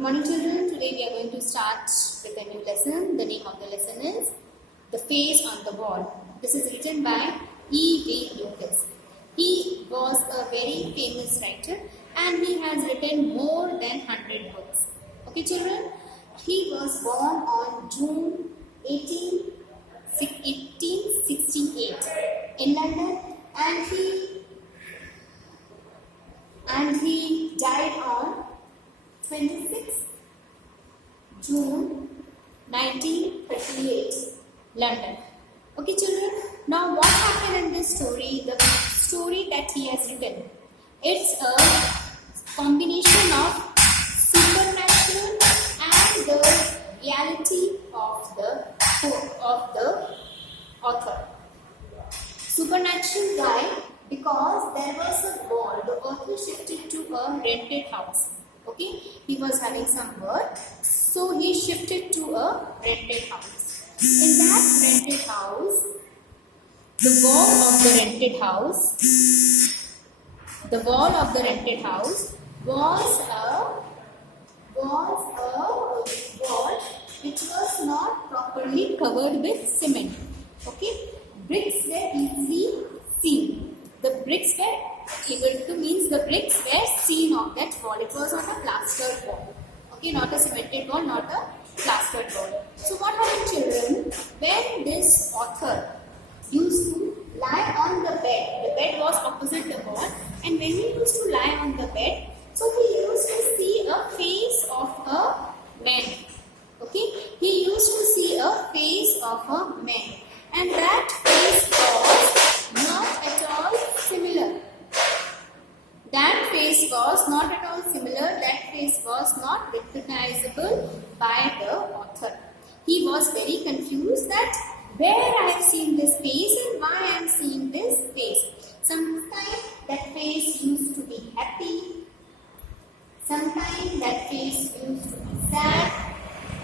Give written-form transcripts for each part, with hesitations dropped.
Good morning, children. Today we are going to start with a new lesson. The name of the lesson is The Face on the Wall. This is written by E.V. Lucas. He was a very famous writer and he has written more than 100 books. Okay, children? He was born on June 1868 in London, and he died on 26 June 1938, London. Okay, children. Now, what happened in this story? The story that he has written. It's a combination of supernatural and the reality of the author. Supernatural guy, because there was a ball. The author shifted to a rented house. Okay, he was having some work, so he shifted to a rented house. In that rented house, the wall of the rented house was a wall which was not properly covered with cement. Okay, bricks were easily seen. The bricks were seen on that wall. It was not a plastered wall. Okay, not a cemented wall, not a plastered wall. So what happened, children? When this author used to lie on the bed was opposite the wall, and when he used to lie on the bed, so he used to see a face of a man. Okay, he used to see a face of a man, and that face was not at all similar. That face was not at all similar. That face was not recognizable by the author. He was very confused that where I have seen this face and why I am seeing this face. Sometimes that face used to be happy. Sometimes that face used to be sad.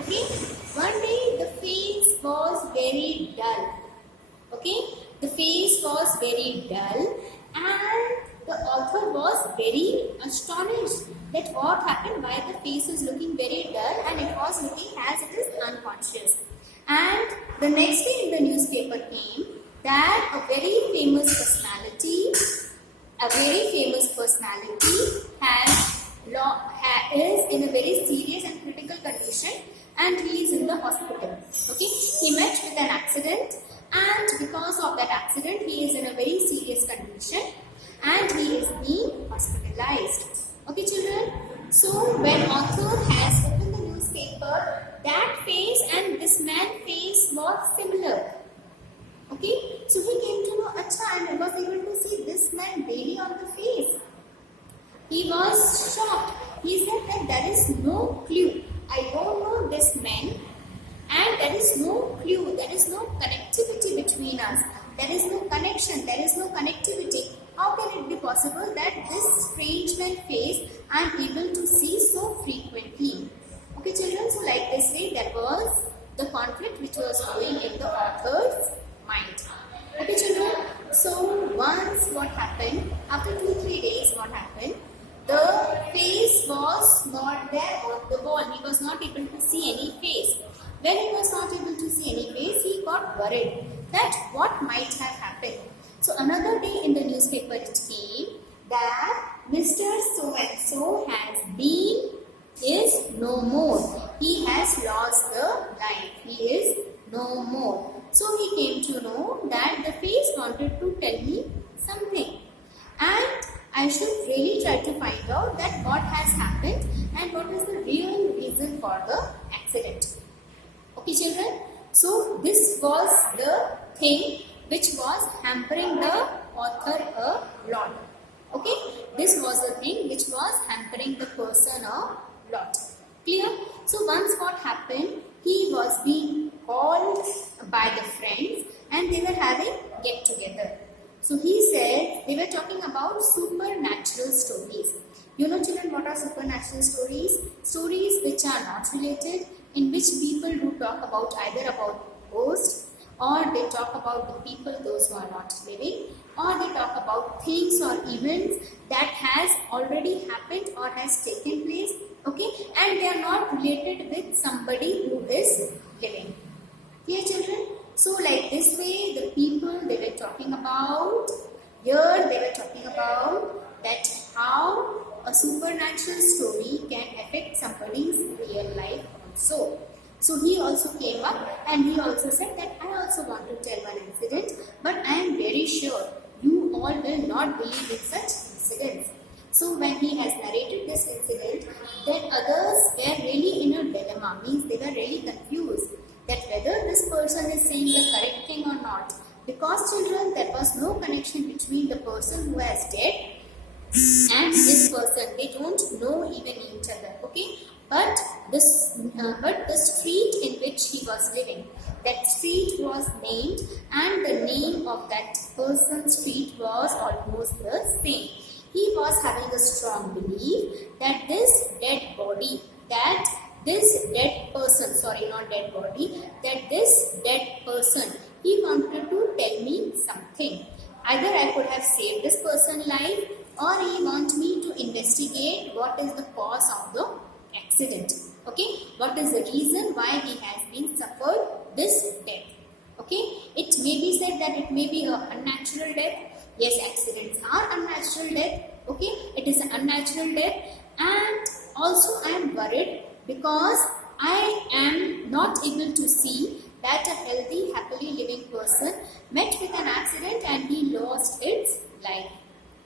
Okay. One day the face was very dull. Okay. The face was very dull, and the author was very astonished that what happened, why the face is looking very dull and it was looking as it is unconscious. And the next day in the newspaper came that a very famous personality is in a very serious and critical condition, and he is in the hospital. Okay, he met with an accident, and because of that accident he is in a very serious condition and he is being hospitalized. Okay, children. So when author has opened the newspaper, that face and this man's face was similar. Okay, so he came to know, Acha, and was able to see this man daily on the face. He was shocked. He said that there is no clue. I don't know this man, and there is no clue. There is no connectivity between us. There is no connection. There is no connectivity. How can it be possible that this strange man face I am able to see so frequently? Okay, children. So like this way, there was the conflict which was going in the author's mind. Okay, children. So once what happened, after 2-3 days, what happened? The face was not there on the wall. He was not able to see any face. When he was not able to see any face, he got worried that what might have happened. So another day in the newspaper it came that Mr. So-and-so is no more. He has lost the life. He is no more. So he came to know that the face wanted to tell me something, and I should really try to find out that what has happened and what is the real reason for the accident. Okay, children. So this was the thing which was hampering the author a lot. Okay, this was the thing which was hampering the person a lot. Clear? So once what happened, he was being called by the friends and they were having get together. So he said they were talking about supernatural stories. You know, children, what are supernatural stories? Stories which are not related, in which people do talk about either about ghosts, or they talk about the people, those who are not living, or they talk about things or events that has already happened or has taken place. Okay, and they are not related with somebody who is living. Clear, children? So like this way, the people they were talking about, here they were talking about that how a supernatural story can affect somebody's real life also. So he also came up and he also said that I also want to tell one incident, but I am very sure you all will not believe in such incidents. So when he has narrated this incident, then others were really in a dilemma, means they were really confused that whether this person is saying the correct thing or not. Because children, there was no connection between the person who has died and this person. They don't know even each other, okay? But the street in which he was living, that street was named, and the name of that person's street was almost the same. He was having a strong belief that this dead body, that this dead person, sorry, not dead body, that this dead person, he wanted to tell me something. Either I could have saved this person's life, or he wants me to investigate what is the cause of the accident. Okay, what is the reason why he has been suffered this death. Okay, it may be said that it may be a unnatural death. Yes, accidents are unnatural death. Okay, it is an unnatural death, and also I am worried because I am not able to see that a healthy, happily living person met with an accident and he lost its life.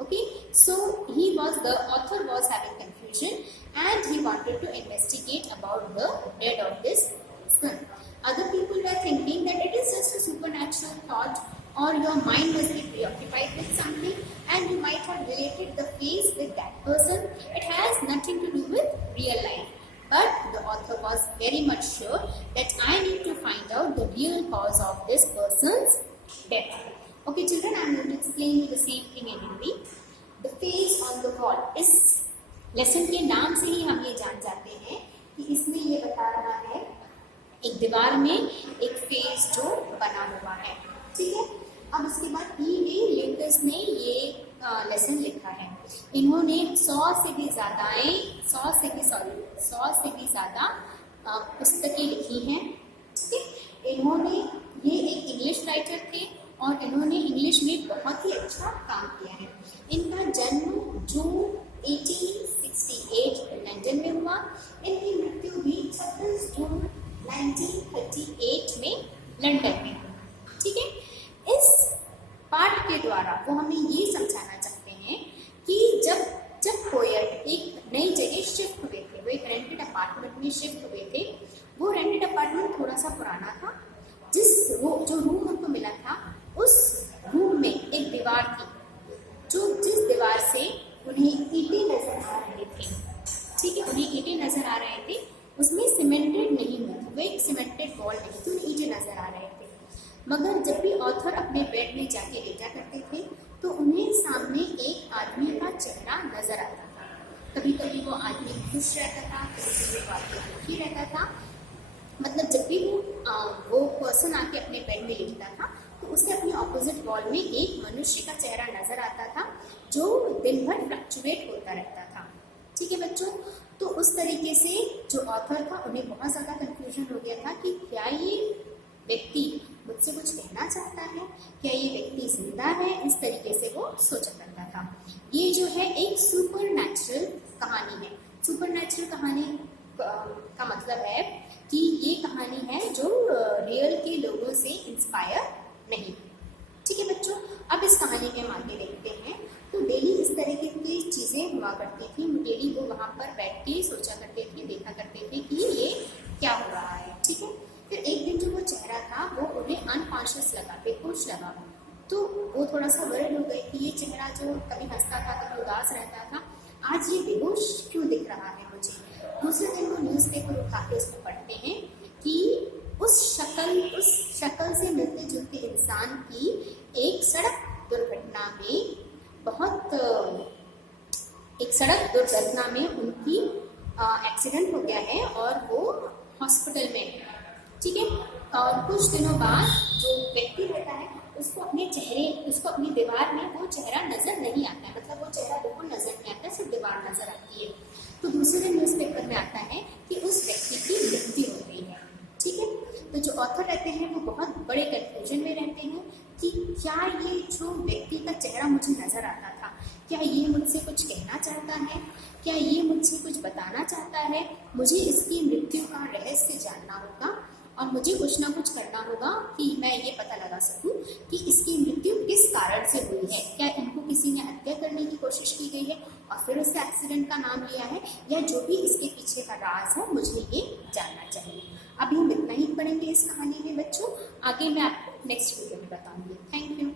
Okay, so the author was having confusion and he wanted to investigate about the death of this son. Other people were thinking that it is just a supernatural thought, or your mind must be preoccupied with something and you might have related the case with that person. It has nothing to do with real life. But the author was very much sure that I need to find out the real cause of this person's death. Okay children, I am going to explain you the same thing in Hindi. The face on the wall. इस lesson के नाम से ही हम ये जान जाते हैं कि इसमें ये बता रहा है एक दीवार में एक फेस जो बना हुआ है. ठीक है, अब उसके बाद लिंकर्स ने ये लेसन लिखा है. इन्होंने 100 से भी ज़्यादा पुस्तकें लिखी हैं. ठीक है, इन्होंने ये एक इंग्लिश राइटर थे और इन्होंने इंग्लिश में बहुत ही अच्छा काम किया है. इनका जन्म जून 1868 लंदन में हुआ. इनकी मृत्यु भी 26 जून 1938 में लंदन में. ठीक है, इस पाठ के द्वारा वो हमें ये समझाना चाहते हैं कि जब पोएट एक नई जगह शिफ्ट हुए थे, वो एक रेंटेड अपार्टमेंट में शिफ्ट हुए थे. वो रेंटेड अपार्टमेंट थोड़ा सा पुराना था. जो रूम उनको मिला था, उस रूम में एक दीवार थी जिस दीवार से उन्हें ईंटें नजर आ रहे थे. ठीक है, उन्हें ईंटें नजर आ रहे थे. उसमें सीमेंटेड नहीं हुई थी, वो एक सीमेंटेड वॉल नहीं थी, उन्हें ईंटें नजर आ रहे थे. मगर जब भी ऑथर अपने बेड में जाके लेटा करते थे तो उन्हें सामने एक आदमी का चेहरा नजर आता था. कभी कभी वो आदमी खुश रहता था, कभी कभी वो आदमी दुखी रहता था. मतलब जब भी वो पर्सन आके अपने बेड में लेटता था तो उसे अपनी ऑपोजिट वॉल में एक मनुष्य का चेहरा नजर आता था जो दिन भर फ्लक्चुएट होता रहता था. ठीक है बच्चों, तो उस तरीके से जो ऑथर था उन्हें बहुत ज़्यादा कंफ्यूजन हो गया था कि क्या ये व्यक्ति मुझसे कुछ कहना चाहता है, क्या ये व्यक्ति जिंदा है. इस तरीके से वो सोचा करता था. ये जो है एक सुपर नेचुरल कहानी है. सुपर नेचुरल कहानी का मतलब है कि ये कहानी है जो रियल के लोगों से इंस्पायर नहीं. ठीक है बच्चों, अब इस कहानी के हम आगे देखते हैं. तो डेली इस तरह की चीज़ें हुआ करती थी. डेली वो वहाँ पर बैठ के सोचा करते थे, देखा करते थे कि ये क्या हो रहा है. ठीक है, फिर एक दिन जो वो चेहरा था वो उन्हें अनकॉन्शियस लगा, बेहोश लगा. तो वो थोड़ा सा वरिड हो गए कि ये चेहरा जो कभी हंसता था, कभी उदास रहता था, आज ये बेहोश क्यों दिख रहा है मुझे. दूसरे दिन वो न्यूज़पेपर उठा के उसमें पढ़ते हैं कि उस शक्ल से मिलते जुलते इंसान की एक सड़क दुर्घटना में उनकी एक्सीडेंट हो गया है और वो हॉस्पिटल में है. ठीक है, और कुछ दिनों बाद जो व्यक्ति रहता है उसको अपनी दीवार में वो चेहरा नजर नहीं आता है. मतलब वो चेहरा बिल्कुल नजर नहीं आता है, सिर्फ दीवार नजर आती है. तो दूसरे दिन न्यूज़पेपर में आता है क्या ये जो व्यक्ति का चेहरा मुझे नजर आता था, क्या ये मुझसे कुछ कहना चाहता है, क्या ये मुझसे कुछ बताना चाहता है। मुझे इसकी मृत्यु का रहस्य जानना होगा और मुझे कुछ ना कुछ करना होगा कि मैं ये पता लगा सकूं कि इसकी मृत्यु किस कारण से हुई है। क्या इनको किसी ने हत्या करने की कोशिश की गई है और फिर उससे एक्सीडेंट का नाम लिया है, या जो भी इसके पीछे का राज है मुझे ये जानना चाहिए। अभी हम इतना ही पढ़ेंगे इस कहानी में बच्चों, आगे मैं आपको नेक्स्ट वीडियो में बताऊंगी। Thank you.